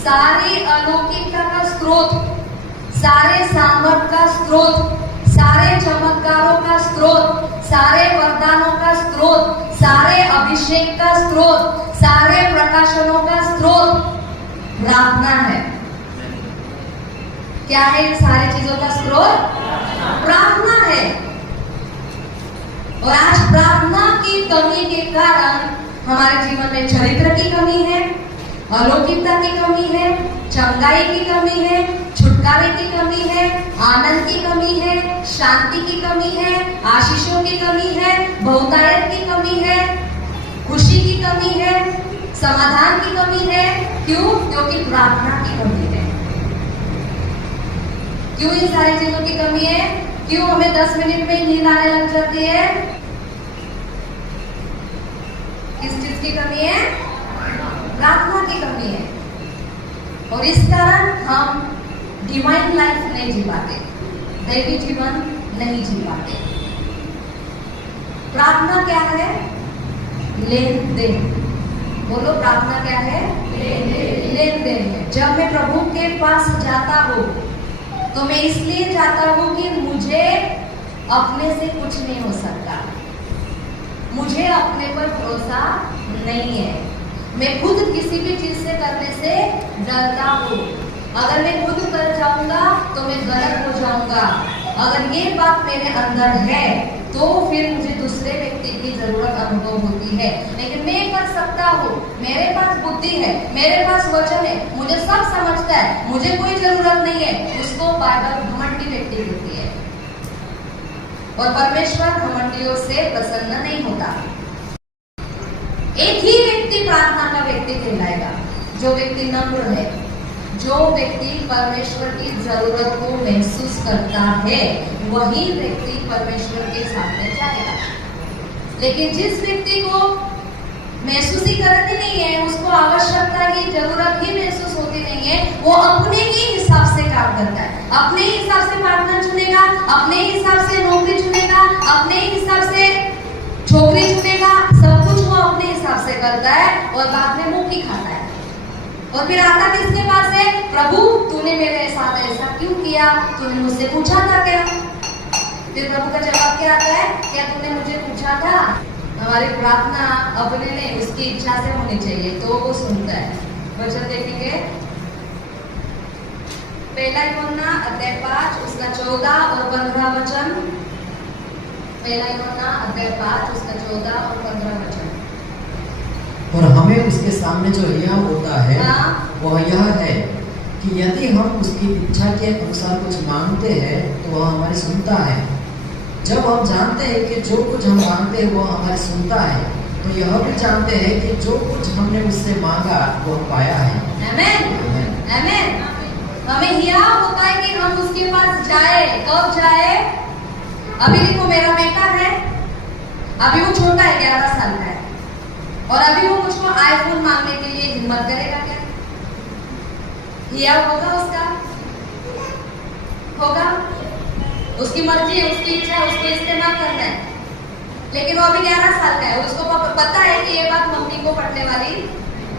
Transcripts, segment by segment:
सारी अलौकिकता का स्रोत, सारे सामर्थ का स्रोत, सारे चमत्कारों का स्रोत, सारे वरदानों का स्रोत, सारे अभिषेक का स्रोत, सारे प्रकाशनों का स्रोत प्रार्थना है। क्या है इन सारी चीजों का स्रोत? प्रार्थना है। और आज प्रार्थना की कमी के कारण हमारे जीवन में चरित्र की कमी है, अलौकिकता की कमी है, चंगाई की कमी है, छुटकारे की कमी है, आनंद की कमी है, शांति की कमी है, आशीषों की कमी है, बहुतायत की कमी है, खुशी की कमी है, समाधान की कमी है। क्यों? क्योंकि प्रार्थना की कमी है। क्यों इन सारी चीजों की कमी है? क्यों हमें 10 मिनट में नींद आने लग जाती है? किस चीज की कमी है? प्रार्थना की कमी है। और इस कारण हम डिवाइन लाइफ नहीं जी पाते, दैवी जीवन नहीं जी पाते। प्रार्थना क्या है? लेन देन। बोलो, प्रार्थना क्या है? लेन देन है। जब मैं प्रभु के पास जाता हूँ तो मैं इसलिए जाता हूँ कि मुझे अपने से कुछ नहीं हो सकता, मुझे अपने पर भरोसा नहीं है, मैं खुद किसी भी चीज से करने से डरता हूँ। अगर मैं खुद कर जाऊंगा तो मैं गलत हो जाऊंगा। अगर ये बात मेरे अंदर है तो फिर मुझे दूसरे व्यक्ति की जरूरत अनुभव होती है। लेकिन मैं कर सकता हूँ, मेरे पास बुद्धि है, मेरे पास वचन है, मुझे सब समझता है, मुझे कोई जरूरत नहीं है, उसको बाइबल घमंडी व्यक्ति कहती है। और परमेश्वर घमंडियों से प्रसन्न नहीं होता। एक ही व्यक्ति प्रार्थना का व्यक्ति कहलाएगा, जो व्यक्ति नम्र है, जो व्यक्ति परमेश्वर की जरूरत को महसूस करता है, वही व्यक्ति परमेश्वर के सामने जाएगा। लेकिन जिस व्यक्ति को महसूस ही करती नहीं है, उसको आवश्यकता की जरूरत ही महसूस होती नहीं है, वो अपने ही हिसाब से काम करता है, अपने ही हिसाब से पार्टनर चुनेगा, अपने ही हिसाब से नौकरी चुनेगा, अपने ही हिसाब से छोकरी चुनेगा, सब कुछ वो अपने हिसाब से करता है और बाद में मुंह की खाता है। और फिर आता किसके पास है? प्रभु, तूने मेरे साथ ऐसा क्यों किया? तूने मुझसे पूछा था क्या? फिर प्रभु का जवाब क्या आता है? क्या तूने मुझे पूछा था? हमारी प्रार्थना अपने नहीं, उसकी इच्छा से होनी चाहिए, तो वो सुनता है। वचन देखेंगे, पहला यूहन्ना अध्याय 5 उसका 14 और 15 वचन। पहला यूहन्ना अध्याय 5 उसका 14 और 15 वचन। और हमें उसके सामने जो हियाव होता है वह यह है कि यदि हम उसकी इच्छा के अनुसार कुछ मांगते हैं तो वह हमारी सुनता है। जब हम जानते हैं कि जो कुछ हम मांगते हैं वह हमारी सुनता है, तो यह भी जानते हैं कि जो कुछ हमने उससे मांगा वह पाया है। आमेन, आमेन। हमें हियाव होता है कि हम उसके पास जाए। कब जाए? अभी देखो, मेरा बेटा है, अभी वो छोटा है, 11 साल का है, और अभी वो मुझको आईफोन मांगने के लिए हिम्मत करेगा क्या? हियाव होगा उसका? होगा? उसकी मर्जी है, उसकी इच्छा है, उसको इस्तेमाल करना है। लेकिन वो अभी 11 साल का है, उसको पता है कि ये बात मम्मी को पड़ने वाली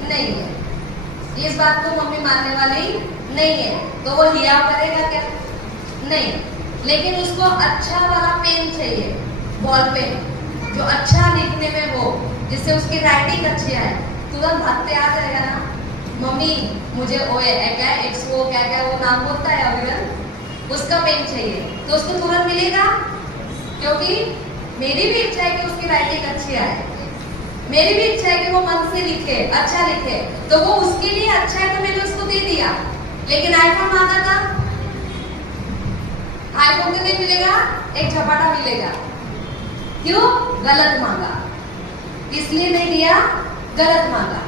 नहीं है, इस बात को मम्मी मानने वाली नहीं है, तो वो हियाव करेगा क्या? नहीं। लेकिन उसको अच्छा वाला पेन चाहिए, बॉल पेन, जो अच्छा लिखने में हो, जिससे उसकी राइटिंग अच्छी आए। तुरंत भागते आ जाएगा ना, मम्मी मुझे एक्सो क्या क्या वो नाम बोलता है अविरल, उसका पेन चाहिए, तो उसको तुरंत मिलेगा। क्योंकि मेरी भी इच्छा है कि उसकी राइटिंग अच्छी आए, मेरी भी इच्छा है कि वो मन से लिखे, अच्छा लिखे, तो वो उसके लिए अच्छा है तो मैंने उसको दे दिया। लेकिन आईफोन मांगा था, आईफोन तो नहीं मिलेगा, एक झपाटा मिलेगा। क्यों? गलत मांगा, इसलिए नहीं दिया, गलत मांगा।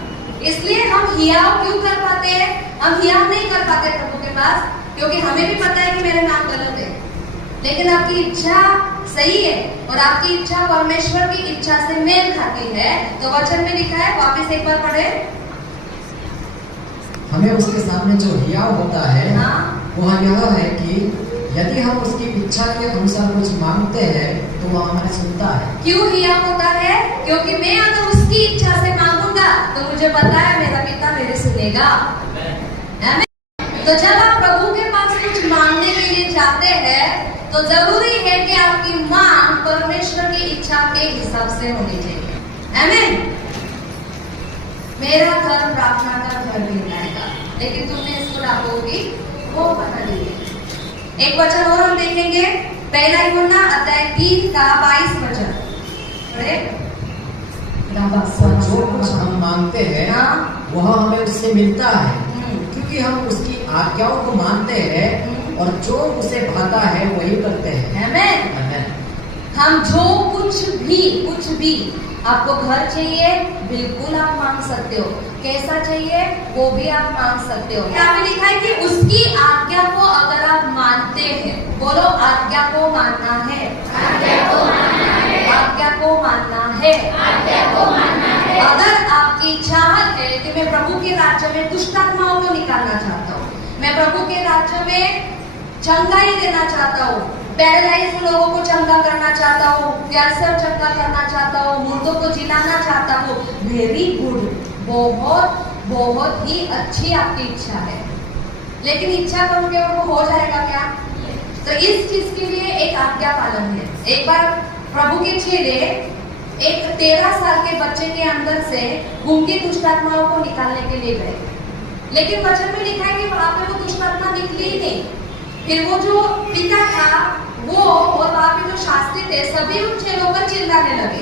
इसलिए हम हियाव क्यों कर पाते हैं? हम हियाव नहीं कर पाते प्रभु के पास, क्योंकि हमें भी पता है कि मेरे नाम गलत है। लेकिन आपकी इच्छा सही है और आपकी इच्छा परमेश्वर की इच्छा से मेल खाती है, तो वचन में लिखा है, वापस एक बार पढ़े, हमें उसके सामने जो हियाव होता है वह यह है कि यदि हम उसकी इच्छा के अनुसार कुछ मांगते हैं तो वह हमें सुनता है। क्यों हियाव होता है? क्योंकि मैं अगर उसकी इच्छा से मांगूंगा तो मुझे पता है मेरा पिता मेरे सुनेगा। तो जब आप प्रभु के पास कुछ मांगने के लिए जाते हैं तो जरूरी है कि आपकी मांग परमेश्वर की इच्छा के हिसाब से होनी चाहिए। आमीन। मेरा घर प्रार्थना का घर बन जाएगा, लेकिन तुमने इसको डालोगी वो बना देगी। एक वचन और हम देखेंगे, पहला यूहन्ना अध्याय 3 का 22 वचन। जो कुछ हम मांगते हैं वह हमें उससे मिलता है, क्योंकि हम उसकी आज्ञाओं को मानते हैं और जो उसे भाता है वही करते हैं। आमीन। हम जो कुछ भी आपको घर चाहिए बिल्कुल आप मांग सकते हो, कैसा चाहिए वो भी आप मांग सकते हो। यहाँ पे लिखा है कि उसकी आज्ञा को अगर आप मानते हैं, बोलो आज्ञा को मानना है, आज्ञा को मानना है, आज्ञा को मानना है, आज्ञा को मानना है। अगर आपकी चाहत है कि मैं प्रभु के राज्य में दुष्ट आत्माओं को निकालना चाहता हूँ, मैं प्रभु के राज्य में चंगाई देना चाहता हूँ, पैरालाइज लोगों को चंगा करना चाहता हूँ, कैंसर चंगा करना चाहता हूँ, मुर्दों को जिलाना चाहता हूँ, वेरी गुड, बहुत ही अच्छी आपकी इच्छा है। लेकिन इच्छा करो के वो हो जाएगा क्या? तो इस चीज के लिए एक आज्ञा पालन है। एक बार प्रभु के चेले एक 13 साल के बच्चे के अंदर से गूंगी दुष्ट आत्माओं को निकालने के लिए गए, लेकिन वचन में लिखा है कि वहां पे वो दुष्ट आत्मा निकली ही नहीं। फिर वो जो पिता था वो और वहां पे जो शास्त्री थे सभी उन चेलों पर चिल्लाने लगे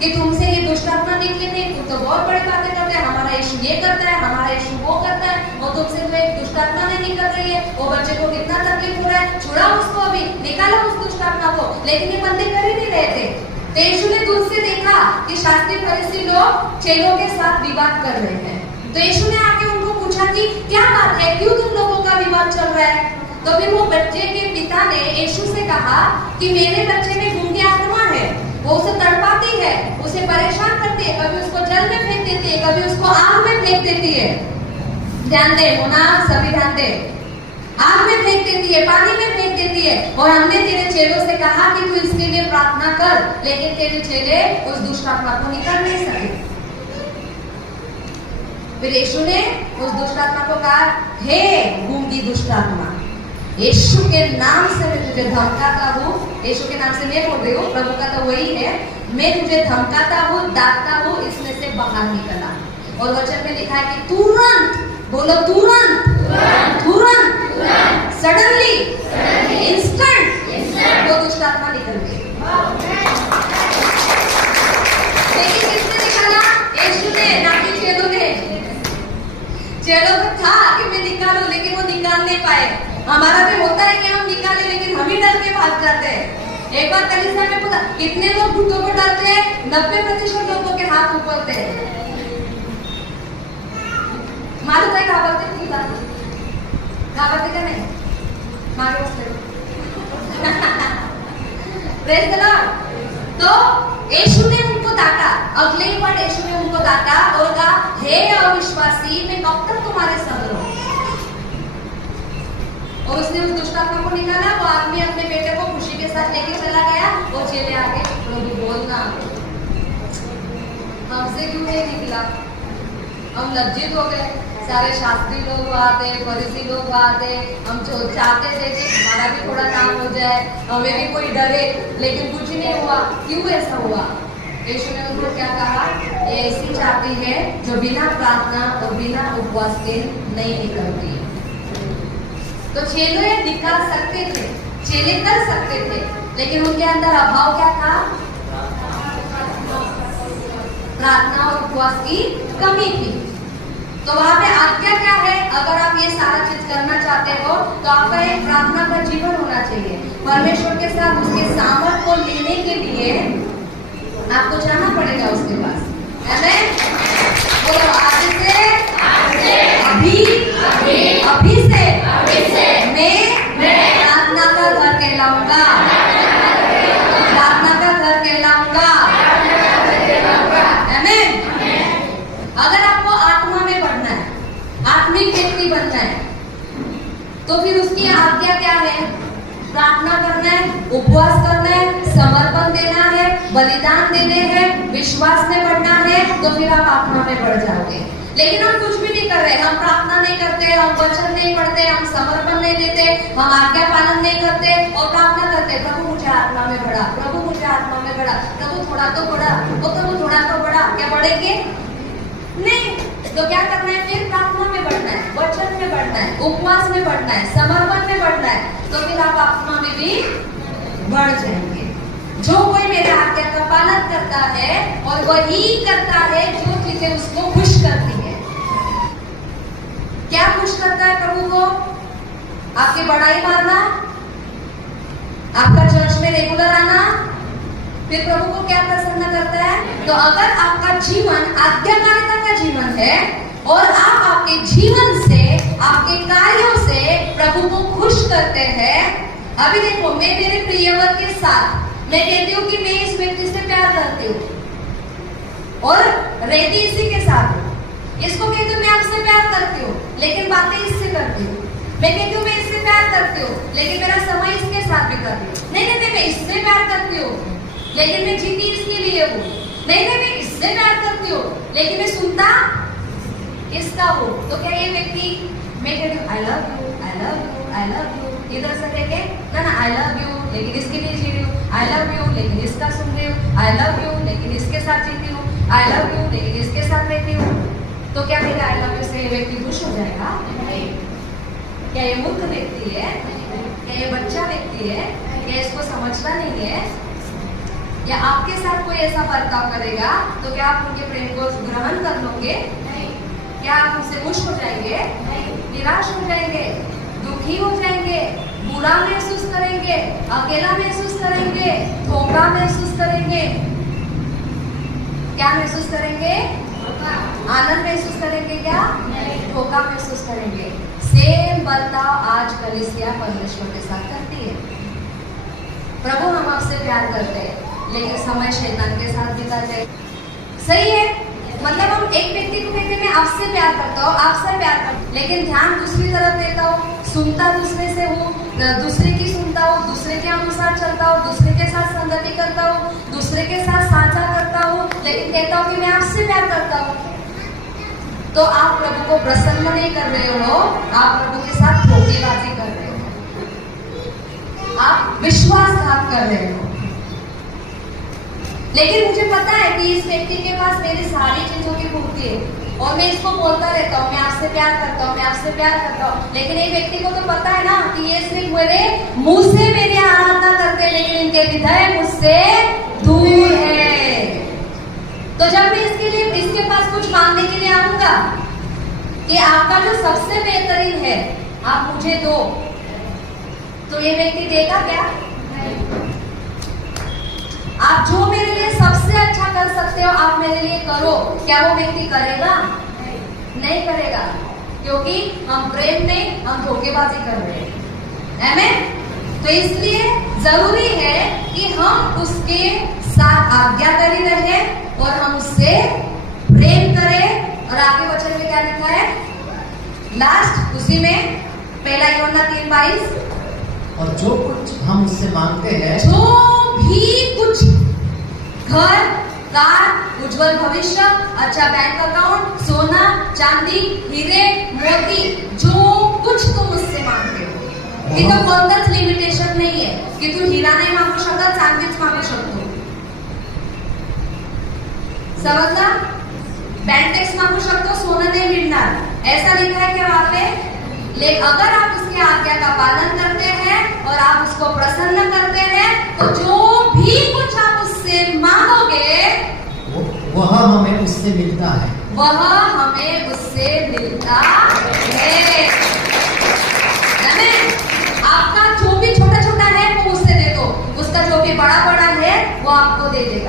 कि तुमसे ये दुष्ट आत्मा निकले नहीं, तुम तो बहुत बड़ी बातें करते हैं, हमारा यीशु ये करता है, हमारा यीशु वो करता है, और तुमसे जो एक दुष्ट आत्मा नहीं निकल रही है, वो बच्चे को कितना तकलीफ हो रहा है, छुड़ाओ उसको, अभी निकालो उस दुष्ट आत्मा को। लेकिन ये बंदे कर ही नहीं रहे थे। तो यीशु ने दूर से देखा कि शास्त्री फरीसी लोग चेलों के साथ विवाद कर रहे हैं। तो यीशु ने आके उनको पूछा कि क्या बात है, क्यों तुम लोगों का विवाद चल रहा है? तो फिर वो बच्चे के पिता ने यीशु से कहा कि मेरे बच्चे में गूंगी आत्मा है, वो उसे तड़पाती है, उसे परेशान करती है, कभी उसको जल में फेंक देती है, कभी उसको आग में फेंक देती है। ध्यान दे मोना, सभी ध्यान दे। आग में फेंक देती है, पानी में फेंक देती है, और हमने तेरे चेलों से कहा कि तू इसके लिए प्रार्थना कर, लेकिन तेरे चेले उस दुष्ट आत्मा को निकाल नहीं सके। फिर यीशु ने उस दुष्ट आत्मा को कहा, हे गूंगी दुष्ट आत्मा, यीशु के नाम से मैं तुझे धमकाता हूँ, यीशु के नाम से मैं बोल रही हूँ, प्रभु का तो वही है, मैं तुझे धमकाता हूँ, डांटता हूँ, इसमें से बाहर निकला। और वचन में लिखा है कि तुरंत, बोलो तुरंत, तुरंत, सडनली, इंस्टेंट वो दुष्ट आत्मा निकल गई। लेकिन किसने निकाला? यीशु ने, ना कि चेलों ने। चेलों को था कि मैं निकालूं, लेकिन वो निकाल नहीं पाए। हमारा भी होता है कि हम निकाले, लेकिन हम ही डर के भाग जाते हैं। एक बार कलीसिया में पूछा कितने लोग भूतों को डरते हैं? 90% लोगों के हाथ ऊपर थे। मालूम है घाबरते नहीं, घाबरते क्या नहीं मालूम से। Praise the Lord. तो यीशु ने उनको डांटा, अगले ही बार यीशु ने उनको डांटा और कहा, हे अविश्वासी, मैं कब तक तुम्हारे संग रहूं? और उसने उस दुष्ट आत्मा को निकाला। वो आदमी अपने बेटे को खुशी के साथ लेके चला गया। वो चेले आगे, प्रभु बोलना हमसे क्यों नहीं निकला? हम लज्जित हो गए। सारे शास्त्री लोग आते, फरीसी लोग आते, हम चाहते थे कि हमारा भी थोड़ा काम हो जाए, हमें भी कोई डरे, लेकिन कुछ नहीं हुआ। क्यों ऐसा हुआ? यीशु ने उनको क्या कहा? ये ऐसी जाति है जो बिना प्रार्थना और बिना उपवास के नहीं निकलती। तो चेले निकाल सकते थे, चेले कर सकते थे, लेकिन उनके अंदर अभाव क्या था? प्रार्थना और उपवास की कमी थी। तो वहां पे आज्ञा क्या है? अगर आप ये सारा चीज करना चाहते हो तो आपका एक प्रार्थना का जीवन होना चाहिए। परमेश्वर के साथ उसके सामर्थ को लेने के लिए आपको जाना पड़ेगा उसके पास। आमीन। बोलो आज से, अभी से मैं प्रार्थना का घर कहलाऊंगा, प्रार्थना का घर कहलाऊंगा। आमीन। अगर आपको आत्मा में बढ़ना है, आत्मिक व्यक्ति बनना है, तो फिर उसकी आज्ञा क्या है? प्रार्थना करना है, उपवास करना है, समर्पण देना है, बलिदान देने हैं, विश्वास में बढ़ना है, तो फिर आप आत्मा में बढ़ जाओगे। लेकिन हम कुछ भी नहीं कर रहे, हम प्रार्थना नहीं करते, हम वचन नहीं पढ़ते, हम हम आज्ञा पालन नहीं करते और प्रार्थना करते, प्रभु मुझे आत्मा में बढ़ा, प्रभु मुझे आत्मा में बढ़ा, प्रभु थोड़ा तो बढ़ा, वो प्रभु थोड़ा तो बढ़ा, क्या बढ़ेंगे? नहीं। तो क्या करना है? फिर प्रार्थना में बढ़ना है, वचन में बढ़ना है, उपवास में बढ़ना है, समर्पण में बढ़ना है, तो फिर आप आत्मा में भी बढ़ जाएंगे। जो कोई मेरे आज्ञा का पालन करता है और वही करता है जो चीजें उसको खुश करती है। क्या खुश करता है प्रभु को? आपकी बड़ाई मारना, आपका चर्च में रेगुलर आना, फिर प्रभु को क्या प्रसन्न करता है? तो अगर आपका जीवन आज्ञाकारिता का जीवन है और आप आपके जीवन से, आपके कार्यों से प्रभु को खुश करते हैं। अभी देखो, मैं मेरे प्रियवर के साथ मैं कहती हूँ कि मैं इस व्यक्ति से प्यार करती हूँ और रहती इसी के साथ हूँ। इसको कहती हूँ मैं आपसे प्यार करती हूँ, लेकिन बातें इससे करती हूँ। मैं कहती हूँ मैं इससे प्यार करती हूँ, लेकिन मेरा समय इसके साथ भी करती हूँ। नहीं, मैं इससे प्यार करती हूँ, लेकिन मैं जीती इसके लिए हूँ। नहीं, मैं इससे प्यार करती हूँ, लेकिन मैं सुनता इसका हूँ। तो क्या ये व्यक्ति, मैं कहती हूँ I love you, I love you, I love you, इधर से कह के ना आई लव यू लेकिन इसके लिए जी रही हूँ, आई लव यू लेकिन इसका सुन रही हूँ, आई लव यू लेकिन इसके साथ जीती हूँ, आई लव यू लेकिन इसके साथ रहती हूँ। तो क्या मेरे आई लव यू से ये व्यक्ति खुश हो जाएगा? क्या ये मूर्ख व्यक्ति है? क्या ये बच्चा व्यक्ति है? क्या इसको समझना नहीं है? या आपके साथ कोई ऐसा बर्ताव करेगा तो क्या आप उनके प्रेम को ग्रहण कर लोगे? क्या आप उनसे खुश हो जाएंगे? निराश हो जाएंगे, दुखी हो जाएंगे, बुरा महसूस करेंगे, अकेला महसूस करेंगे, धोखा महसूस करेंगे। क्या महसूस करेंगे? आनंद महसूस करेंगे? क्या धोखा महसूस करेंगे? सेम बर्ताव आज कलीसिया परमेश्वर के साथ करती है। प्रभु हम आपसे प्यार करते हैं, लेकिन समय शैतान के साथ बिताते हैं। सही है? मतलब हम एक व्यक्ति को कहते हैं मैं आपसे प्यार करता हूँ, आपसे प्यार करता हूँ, लेकिन ध्यान दूसरी तरफ देता हूँ, सुनता दूसरे से हूँ, दूसरे की सुनता हूँ, दूसरे के अनुसार चलता हूँ, दूसरे के साथ संगति करता हूँ, दूसरे के साथ साझा करता हूँ, लेकिन कहता हूँ कि मैं आपसे प्यार करता हूँ। तो आप प्रभु को प्रसन्न नहीं कर रहे हो, आप प्रभु के साथ धोखेबाजी कर रहे हो, आप विश्वासघात कर रहे हो। लेकिन मुझे पता है कि इस व्यक्ति के पास मेरी सारी चीजों की पूर्ति है और मैं इसको बोलता रहता हूँ मैं आपसे प्यार करता हूँ, मैं आपसे प्यार करता हूँ, लेकिन एक व्यक्ति को तो पता है ना कि ये सिर्फ मेरे मुंह से मेरी आराधना करते हैं, लेकिन इनके हृदय मुझसे दूर है। तो जब मैं इसके लिए इसके पास कुछ मांगने के लिए आऊंगा कि आपका जो सबसे बेहतरीन है आप मुझे दो, तो ये व्यक्ति देगा क्या? आप जो मेरे लिए सबसे अच्छा कर सकते हो आप मेरे लिए करो, क्या वो व्यक्ति करेगा? नहीं करेगा, क्योंकि हम प्रेम में हम धोखेबाजी कर रहे हैं। आमीन। तो इसलिए जरूरी है कि हम उसके साथ आज्ञाकारी रहे और हम उससे प्रेम करें। और आगे वचन में क्या लिखा है? लास्ट उसी में 1 यूहन्ना 3:22, और जो कुछ हम उससे मांगते हैं, जो भी कुछ, घर, कार, उज्जवल भविष्य, अच्छा बैंक अकाउंट, सोना, चांदी, हीरे, मोती, जो कुछ तुम उससे मांगते हो, कि तो कोणताच लिमिटेशन नहीं है कि तू हीरा नाही मागू शकत, चांदीच मागू शकतो। समझला? बैंक टैक्स मागू शकतो, सोनं नाही मिळणार, ऐसा लिखा है क्या वहां पे? लेकिन अगर आप उसकी आज्ञा का पालन करते हैं और आप उसको प्रसन्न करते हैं, तो जो भी कुछ आप उससे मांगोगे वह हमें उससे मिलता है, वह हमें उससे मिलता है। आपका जो भी छोटा छोटा है वो उससे दे दो, उसका जो भी बड़ा बड़ा है वो आपको दे देगा।